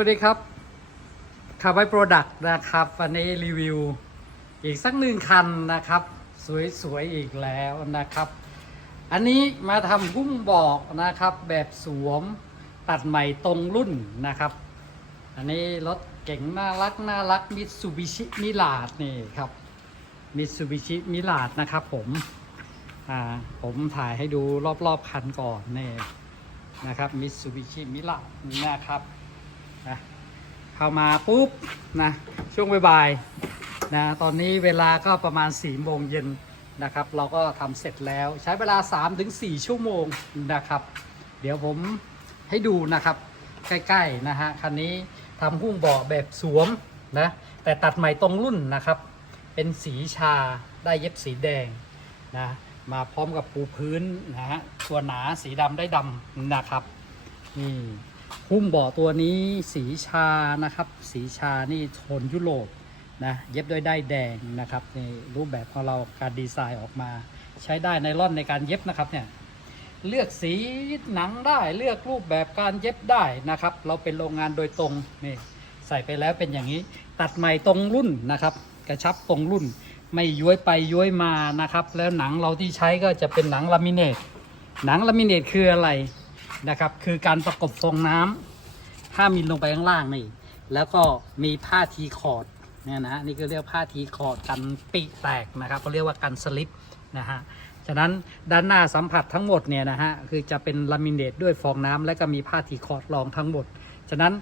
วัสดีครับคาร์บอยโปรดักต์นะครับ วันนี้รีวิว อีกสักหนึ่งคันนะครับ สวยๆ อีกแล้วนะครับ อันนี้มาทำหุ้มบอกนะครับ แบบสวมตัดใหม่ตรงรุ่นนะครับ อันนี้รถเก๋งน่ารักน่ารักมิตซูบิชิมิลาดนี่ครับมิตซูบิชิมิลาดนะครับผมอ่าผมถ่ายให้ดูรอบๆคันก่อนนี่นะครับมิตซูบิชิมิลาดนะครับ นะเข้ามาปุ๊บนะช่วงบ่ายๆนะตอนนี้เวลาก็ประมาณ4ี่โมงเย็นนะครับ เราก็ทำเสร็จแล้วใช้เวลา 3-4 ชั่วโมงนะครับ เดี๋ยวผมให้ดูนะครับใกล้ๆนะฮะคันนี้ทำหุ้มเบาะแบบสวมนะแต่ตัดใหม่ตรงรุ่นนะครับ เป็นสีชาได้เย็บสีแดงนะมาพร้อมกับปูพื้นนะฮะตัวหนาสีดำได้ดำนะครับนี่ หุ้มเบาะตัวนี้สีชานะครับ สีชานี่โทนยุโรปนะเย็บด้วยได้แดงนะครับในรูปแบบของเราการดีไซน์ออกมา ใช้ได้ในร่อนในการเย็บนะครับเนี่ยเลือกสีหนังได้เลือกรูปแบบการเย็บได้นะครับ เราเป็นโรงงานโดยตรงนี่ใส่ไปแล้วเป็นอย่างนี้ ตัดใหม่ตรงรุ่นนะครับ กระชับตรงรุ่น ไม่ย้วยไปย้วยมานะครับ แล้วหนังเราที่ใช้ก็จะเป็นหนังลามิเนตหนังลามิเนตคืออะไร นะครับ คือการประกบฟองน้ำถ้ามินลงไปข้างล่างนี่ แล้วก็มีผ้าทีคอร์ดเนี่ยนะนี่ก็เรียกผ้าทีคอร์ดกันปีแตกนะครับเขาเรียกว่ากันสลิปนะฮะฉะนั้นด้านหน้าสัมผัสทั้งหมดเนี่ยนะฮะคือจะเป็นลามิเนตด้วยฟองน้ำและก็มีผ้าทีคอร์ดรองทั้งหมด ฉะนั้น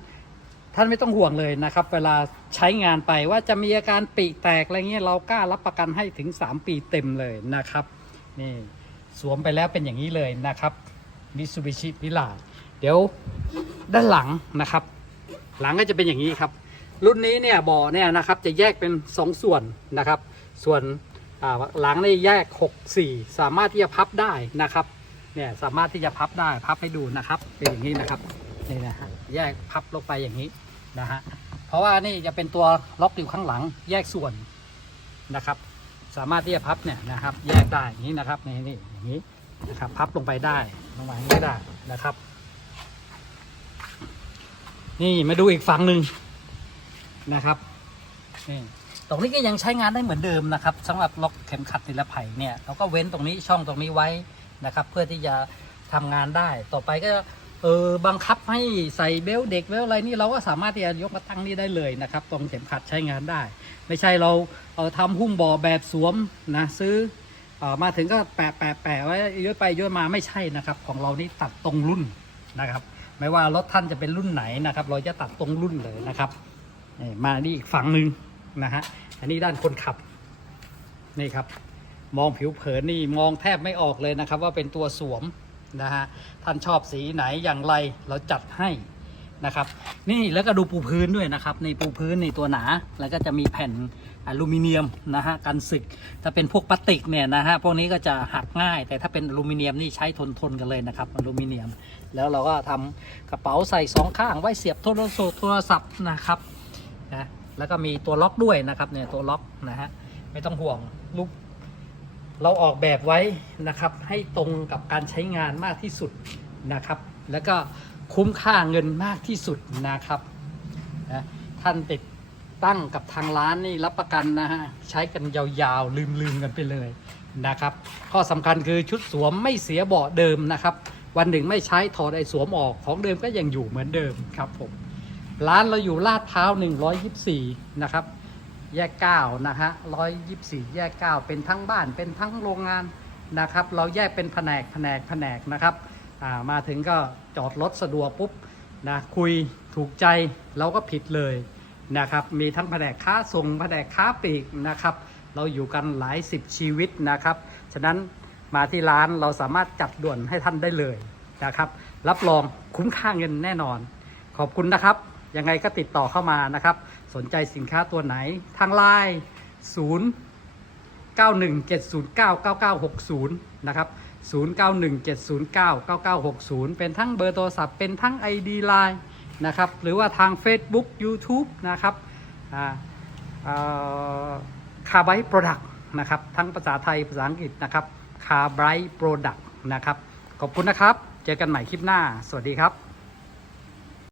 ท่านไม่ต้องห่วงเลยนะครับ เวลาใช้งานไปว่าจะมีอาการปีแตกอะไรเงี้ยเรากล้ารับประกันให้ถึง 3 ปีเต็มเลยนะครับนี่สวมไปแล้วเป็นอย่างนี้เลยนะครับ มิซูบิชิมิลาเดี๋ยวด้านหลังนะครับ หลังก็จะเป็นอย่างนี้ครับ รุ่นนี้เนี่ยบ่อเนี่ยนะครับจะแยกเป็น 2 ส่วนนะครับ ส่วนหลังนี่แยก 6 4 สามารถที่จะพับได้นะครับเนี่ยสามารถที่จะพับได้พับให้ดูนะครับ เป็นอย่างนี้นะครับนี่นะฮะแยกพับลงไปอย่างนี้นะฮะเพราะว่านี่จะเป็นตัวล็อกอยู่ข้างหลัง แยกส่วนนะครับ สามารถที่จะพับเนี่ยนะครับ แยกได้อย่างนี้นะครับนี่นี่อย่างนี้ นะครับ พับลงไปได้ลงมาอย่างนี้ได้นะครับ นี่มาดูอีกฝั่งหนึ่งนะครับนี่ตรงนี้ก็ยังใช้งานได้เหมือนเดิมนะครับสำหรับล็อกเข็มขัดนิรภัยเนี่ยเราก็เว้นตรงนี้ช่องตรงนี้ไว้นะครับ เพื่อที่จะทำงานได้ ต่อไปก็เออบังคับให้ใส่เบลต์เด็กเบลต์อะไรนี่เราก็สามารถที่จะยกมาตั้งนี่ได้เลยนะครับ ตรงเข็มขัดใช้งานได้ ไม่ใช่เราเออทำหุ้มบ่อแบบสวมนะซื้อ มาถึงก็แปะแปะแปะไว้ย้อยไปย้อยมาไม่ใช่นะครับ ของเรานี่ตัดตรงรุ่นนะครับ ไม่ว่ารถท่านจะเป็นรุ่นไหนนะครับ เราจะตัดตรงรุ่นเลยนะครับมานี่อีกฝั่งหนึ่งนะฮะอันนี้ด้านคนขับนี่ครับ มองผิวเผินนี่มองแทบไม่ออกเลยนะครับ ว่าเป็นตัวสวมนะฮะท่านชอบสีไหนอย่างไรเราจัดให้ นะครับ นี่แล้วก็ดูปูพื้นด้วยนะครับ ในปูพื้นในตัวหนาแล้วก็จะมีแผ่นอลูมิเนียมนะฮะกันสึก ถ้าเป็นพวกพลาสติกเนี่ยนะฮะพวกนี้ก็จะหักง่าย แต่ถ้าเป็นอลูมิเนียมนี่ใช้ทนทนกันเลยนะครับอลูมิเนียม แล้วเราก็ทำกระเป๋าใส่สองข้างไว้เสียบโทรศัพท์โทรศัพท์นะครับนะแล้วก็มีตัวล็อกด้วยนะครับเนี่ยตัวล็อกนะฮะไม่ต้องห่วงลูกเราออกแบบไว้นะครับให้ตรงกับการใช้งานมากที่สุดนะครับ แล้วก็ คุ้มค่าเงินมากที่สุดนะครับนะท่านติดตั้งกับทางร้านนี่รับประกันนะฮะใช้กันยาวๆ ลืมๆกันไปเลยนะครับ ข้อสำคัญคือชุดสวมไม่เสียเบาะเดิมนะครับ วันหนึ่งไม่ใช้ถอดไอ้สวมออกของเดิมก็ยังอยู่เหมือนเดิมครับผมร้านเราอยู่ลาดพร้าว 124 นะครับ แยก 9 นะฮะ 124 แยก 9 เป็นทั้งบ้านเป็นทั้งโรงงานนะครับ เราแยกเป็นแผนกแผนกแผนกนะครับ อ่ามาถึงก็จอดรถสะดวกปุ๊บนะคุยถูกใจเราก็ผิดเลยนะครับมีทั้งแผนกค้าส่งแผนกค้าปลีกนะครับ เราอยู่กันหลายสิบชีวิตนะครับฉะนั้นมาที่ร้านเราสามารถจัดด่วนให้ท่านได้เลยนะครับ รับรองคุ้มค่าเงินแน่นอน ขอบคุณนะครับ ยังไงก็ติดต่อเข้ามานะครับ สนใจสินค้าตัวไหนทางไลน์0 9 1 7 0 9 9 9 6 0 นะครับ 0 9 1 7 0 9 9 9 6 0 เป็นทั้งเบอร์โทรศัพท์เป็นทั้ง ID Line นะครับ หรือว่าทาง Facebook YouTube นะครับคาร์ไบโปรดักต์นะครับ ทั้งภาษาไทยภาษาอังกฤษนะครับคาร์ไบโปรดักต์นะครับ ขอบคุณนะครับ เจอกันใหม่คลิปหน้า สวัสดีครับ